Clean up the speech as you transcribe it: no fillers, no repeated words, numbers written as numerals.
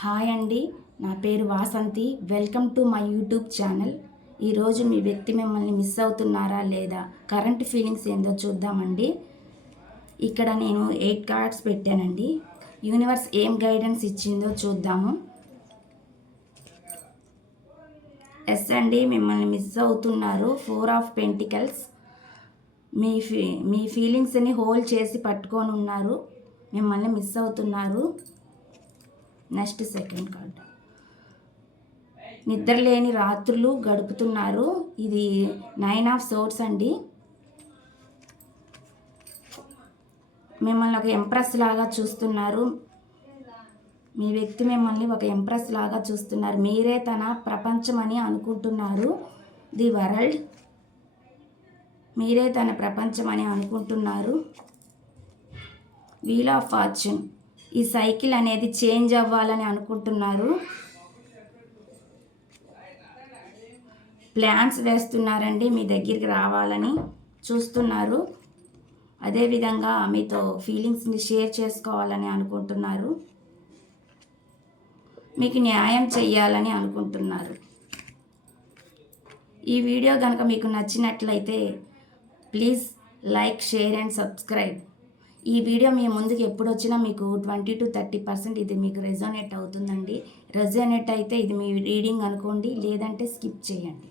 Hi అండి, నా పేరు Vasanthi. Welcome to my YouTube channel. ఈరోజు మీ వ్యక్తి మిమ్మల్ని మిస్ అవుతున్నారా లేదా, కరెంట్ ఫీలింగ్స్ ఏందో చూద్దామండి. ఇక్కడ నేను 8 కార్డ్స్ పెట్టానండి. యూనివర్స్ ఏం గైడెన్స్ ఇచ్చిందో చూద్దాము. ఎస్ అండి, మిమ్మల్ని మిస్ అవుతున్నారు. 4 ఆఫ్ పెంటికల్స్. మీ ఫీలింగ్స్ని హోల్డ్ చేసి పట్టుకొని ఉన్నారు. మిమ్మల్ని మిస్ అవుతున్నారు. నెక్స్ట్ సెకండ్ కార్డ్, నిద్రలేని రాత్రులు గడుపుతున్నారు. ఇది 9 ఆఫ్ సోర్డ్స్ అండి. మిమ్మల్ని ఒక ఎంప్రెస్ లాగా చూస్తున్నారు. మీ వ్యక్తి మిమ్మల్ని ఒక ఎంప్రెస్ లాగా చూస్తున్నారు. మీరే తన ప్రపంచం అని అనుకుంటున్నారు. ది వరల్డ్, మీరే తన ప్రపంచం అని అనుకుంటున్నారు. వీల్ ఆఫ్ ఫార్చ్యూన్, ఈ సైకిల్ అనేది చేంజ్ అవ్వాలని అనుకుంటున్నారు. ప్లాన్స్ వేస్తున్నారండి, మీ దగ్గరికి రావాలని చూస్తున్నారు. అదేవిధంగా మీతో ఫీలింగ్స్ని షేర్ చేసుకోవాలని అనుకుంటున్నారు. మీకు న్యాయం చెయ్యాలని అనుకుంటున్నారు. ఈ వీడియో కనుక మీకు నచ్చినట్లయితే please like, share and subscribe. ఈ వీడియో మీ ముందుకు ఎప్పుడు వచ్చినా మీకు 20 to 30% ఇది మీకు రెజోనేట్ అవుతుందండి. రెజోనేట్ అయితే ఇది మీ రీడింగ్ అనుకోండి, లేదంటే స్కిప్ చేయండి.